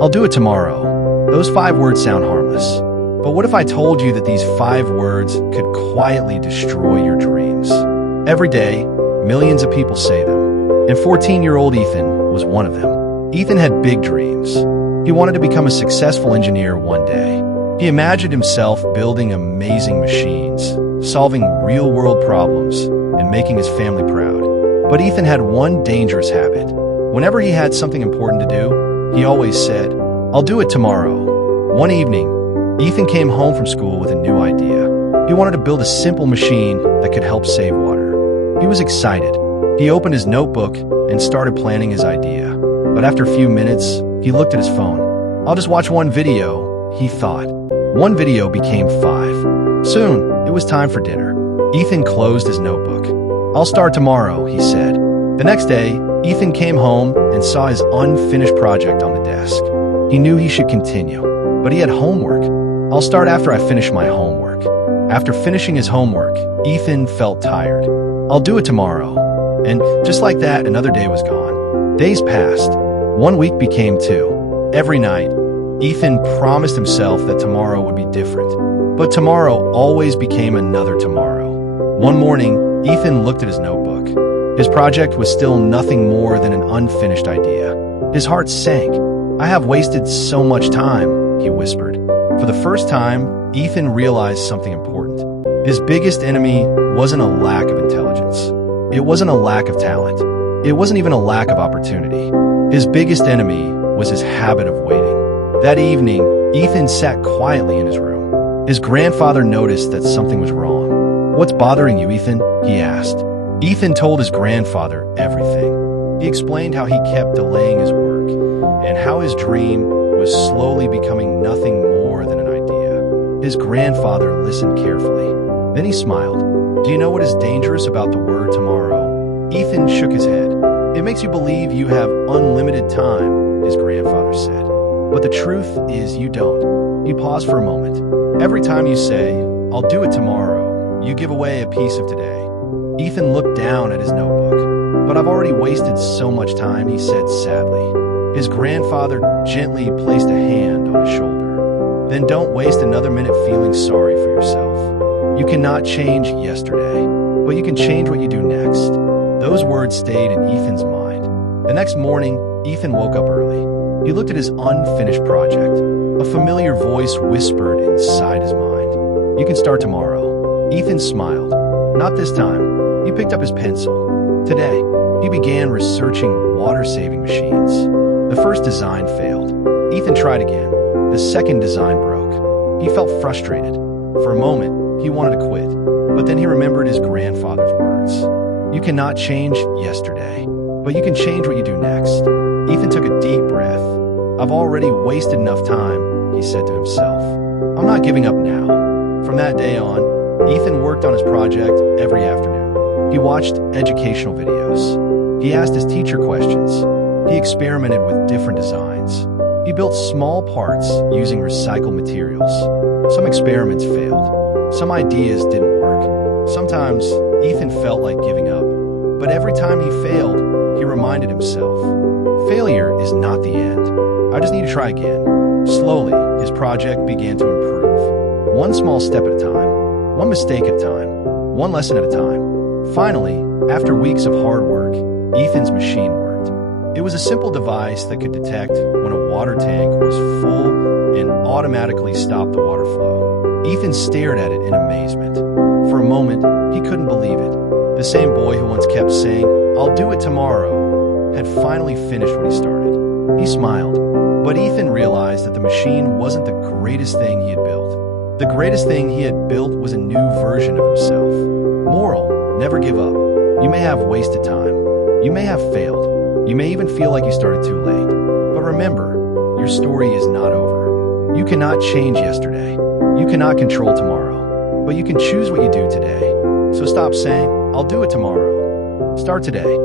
I'll do it tomorrow. Those 5 words sound harmless. But what if I told you that these 5 words could quietly destroy your dreams? Every day, millions of people say them. And 14-year-old Ethan was one of them. Ethan had big dreams. He wanted to become a successful engineer one day. He imagined himself building amazing machines, solving real-world problems, and making his family proud. But Ethan had one dangerous habit. Whenever he had something important to do, he always said, "I'll do it tomorrow." One evening, Ethan came home from school with a new idea. He wanted to build a simple machine that could help save water. He was excited. He opened his notebook and started planning his idea. But after a few minutes, he looked at his phone. "I'll just watch one video," he thought. One video became 5. Soon, it was time for dinner. Ethan closed his notebook. "I'll start tomorrow," he said. The next day, Ethan came home and saw his unfinished project on the desk. He knew he should continue, but he had homework. "I'll start after I finish my homework." After finishing his homework, Ethan felt tired. "I'll do it tomorrow." And just like that, another day was gone. Days passed. 1 week became 2. Every night, Ethan promised himself that tomorrow would be different. But tomorrow always became another tomorrow. One morning, Ethan looked at his notebook. His project was still nothing more than an unfinished idea. His heart sank. "I have wasted so much time," he whispered. For the first time, Ethan realized something important. His biggest enemy wasn't a lack of intelligence. It wasn't a lack of talent. It wasn't even a lack of opportunity. His biggest enemy was his habit of waiting. That evening, Ethan sat quietly in his room. His grandfather noticed that something was wrong. "What's bothering you, Ethan?" he asked. Ethan told his grandfather everything. He explained how he kept delaying his work and how his dream was slowly becoming nothing more than an idea. His grandfather listened carefully. Then he smiled. "Do you know what is dangerous about the word tomorrow?" Ethan shook his head. "It makes you believe you have unlimited time," his grandfather said. "But the truth is you don't." He paused for a moment. "Every time you say, 'I'll do it tomorrow,' you give away a piece of today." Ethan looked down at his notebook. "But I've already wasted so much time," he said sadly. His grandfather gently placed a hand on his shoulder. "Then don't waste another minute feeling sorry for yourself. You cannot change yesterday, but you can change what you do next." Those words stayed in Ethan's mind. The next morning, Ethan woke up early. He looked at his unfinished project. A familiar voice whispered inside his mind, "You can start tomorrow." Ethan smiled. Not this time. He picked up his pencil. Today, he began researching water-saving machines. The first design failed. Ethan tried again. The second design broke. He felt frustrated. For a moment, he wanted to quit. But then he remembered his grandfather's words. "You cannot change yesterday, but you can change what you do next." Ethan took a deep breath. "I've already wasted enough time," he said to himself. "I'm not giving up now." From that day on, Ethan worked on his project every afternoon. He watched educational videos. He asked his teacher questions. He experimented with different designs. He built small parts using recycled materials. Some experiments failed. Some ideas didn't work. Sometimes Ethan felt like giving up. But every time he failed, he reminded himself, "Failure is not the end. I just need to try again." Slowly, his project began to improve. One small step at a time. One mistake at a time. One lesson at a time. Finally, after weeks of hard work, Ethan's machine worked. It was a simple device that could detect when a water tank was full and automatically stop the water flow. Ethan stared at it in amazement. For a moment, he couldn't believe it. The same boy who once kept saying, "I'll do it tomorrow," had finally finished what he started. He smiled, but Ethan realized that the machine wasn't the greatest thing he had built. The greatest thing he had built was a new version of himself. Moral: never give up. You may have wasted time. You may have failed. You may even feel like you started too late. But remember, your story is not over. You cannot change yesterday. You cannot control tomorrow. But you can choose what you do today. So stop saying, "I'll do it tomorrow." Start today.